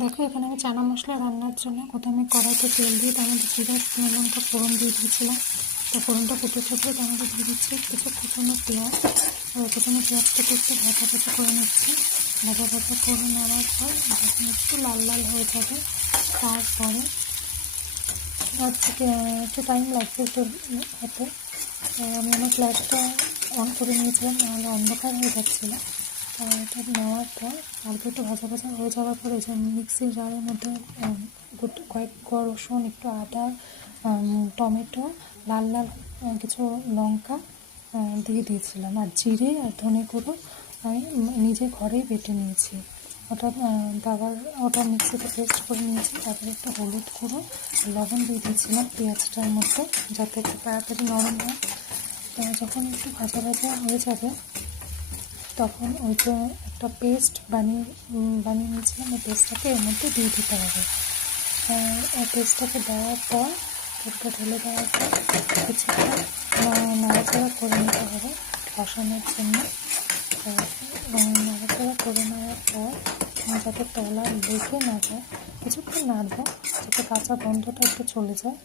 দেখো এখানে আমি চানা মশলা রান্নার জন্য প্রথমে কড়াইতে তেল দিয়ে তার মধ্যে জিরা শুকনো লঙ্কা ফোড়ন দিয়ে দিয়েছিলাম। তো ফোড়নটা ফুটে থাকলে তার মধ্যে দিয়ে দিচ্ছি কিছু কুচনো পেঁয়াজ। কুচনো পেঁয়াজটাকে একটু ভাজা ভাজা করে নিচ্ছি। ভাজা ভাজা করে নেওয়ার পর যখন একটু লাল লাল হয়ে যাবে তারপরে একটু টাইম লাগছে একটু হতে। আমি আমার ফ্ল্যাশটা অন করে নিয়েছিলাম, নাহলে অন্ধকার হয়ে যাচ্ছিলো। এটা নেওয়ার পর অল্প একটু ভাজা ভাজা হয়ে যাওয়ার পরে যে মিক্সির জারের মধ্যে কয়েক রসুন, একটু আদা, টমেটো, লাল লাল কিছু লঙ্কা দিয়ে দিয়েছিলাম, আর জিরে আর ধনে গুঁড়ো আমি নিজে ঘরেই বেটে নিয়েছি। ওটা মিক্সিতে পেস্ট করে নিয়েছি। তারপরে একটু হলুদ গুঁড়ো, লবণ দিয়ে দিয়েছিলাম পেঁয়াজটার মধ্যে যাতে একটু তাড়াতাড়ি নরম হয়। যখন একটু ভাজা ভাজা হয়ে যাবে তখন ওই যে একটা পেস্ট বানিয়ে নিয়েছিলাম, ওই পেস্টটাকে এর মধ্যে দিয়ে দিতে হবে। ওই পেস্টটাকে দেওয়ার পর একটু ঢেলে দেওয়ার পর কিছুটা নাড়াচাড়া করে নিতে হবে কষানোর জন্য। নাড়াচাড়া করে নেওয়ার পর যাতে তলা লেগে না যায় কিছুক্ষণ নাড়বো, যাতে কাঁচা গন্ধটা একটু চলে যায়।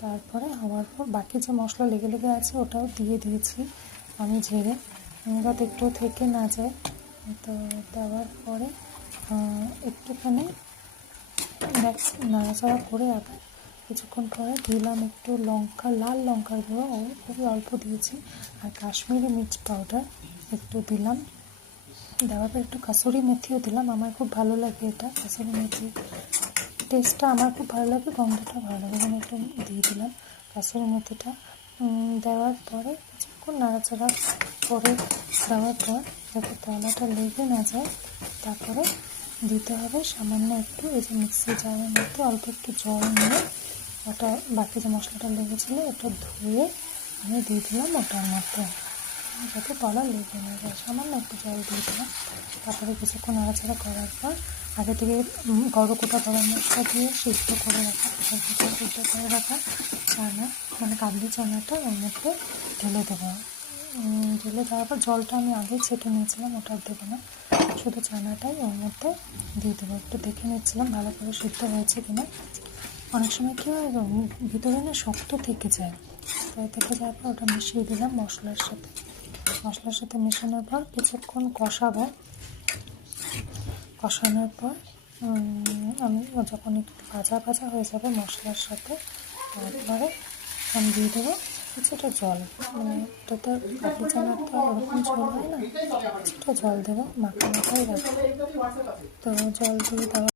তারপরে হওয়ার পর বাকি যে মশলা লেগে লেগে আছে ওটাও দিয়ে দিয়েছি আমি ঝেড়ে, যাতে একটু থেকে না যায়। তো দেওয়ার পরে একটুখানি নাড়াচাড়া করে আবার কিছুক্ষণ পরে দিলাম একটু লাল লঙ্কার গুঁড়ো, খুবই অল্প দিয়েছি, আর কাশ্মীরি মির্চ পাউডার একটু দিলাম। দেওয়ার পর একটু কাসুরি মেথিও দিলাম, আমার খুব ভালো লাগে এটা, কাসুরি মেথি টেস্টটা আমার খুব ভালো লাগে, গন্ধটা ভালো লাগে, আমি একটু দিয়ে দিলাম কাসুরি মেথিটা। দেওয়ার পরে কিছুক্ষণ নাড়াচাড়া করে দেওয়ার পর যাতে তলাটা লেগে না যায় তারপরে দিতে হবে সামান্য একটু এই যে মিক্সি জারের মধ্যে অল্প একটু জল নিয়ে ওটা বাকি যে মশলাটা লেগেছিলো ওটা ধুয়ে আমি দিয়ে দিলাম ওটার মধ্যে, যাতে তলা লেগে না যায়। সামান্য একটু জল দিয়ে দিলাম। তারপরে কিছুক্ষণ নাড়াচাড়া করার পর আগে থেকে গোটা গরম মশলা দিয়ে সিদ্ধ করে রাখা চানা মানে কাবলি চানাটা ওর মধ্যে ঢেলে দেবো। ঢেলে দেওয়ার পর জলটা আমি আগে ছেঁকে নিয়েছিলাম, ওটা দেবো না, শুধু চানাটাই ওর মধ্যে দিয়ে দেবো। একটু দেখে নিচ্ছিলাম ভালো করে সিদ্ধ হয়েছে কিনা। অনেক সময় কী হয় ভিতরে না শক্ত থেকে যায়, তো থেকে যাওয়ার পর ওটা মিশিয়ে দিলাম মশলার সাথে মেশানোর পর কিছুক্ষণ কষাবো। কষানোর পর আমি যখন একটু ভাজা হয়ে যাবে মশলার সাথে তারপরে আমি দিয়ে দেবো কিছুটা জল, মানে ওটা তো কাবলি চানার তো ওরকম ঝোল হয় না, কিছুটা জল দেবো, মাখাই রাখবো। তো জল দিয়ে দেওয়া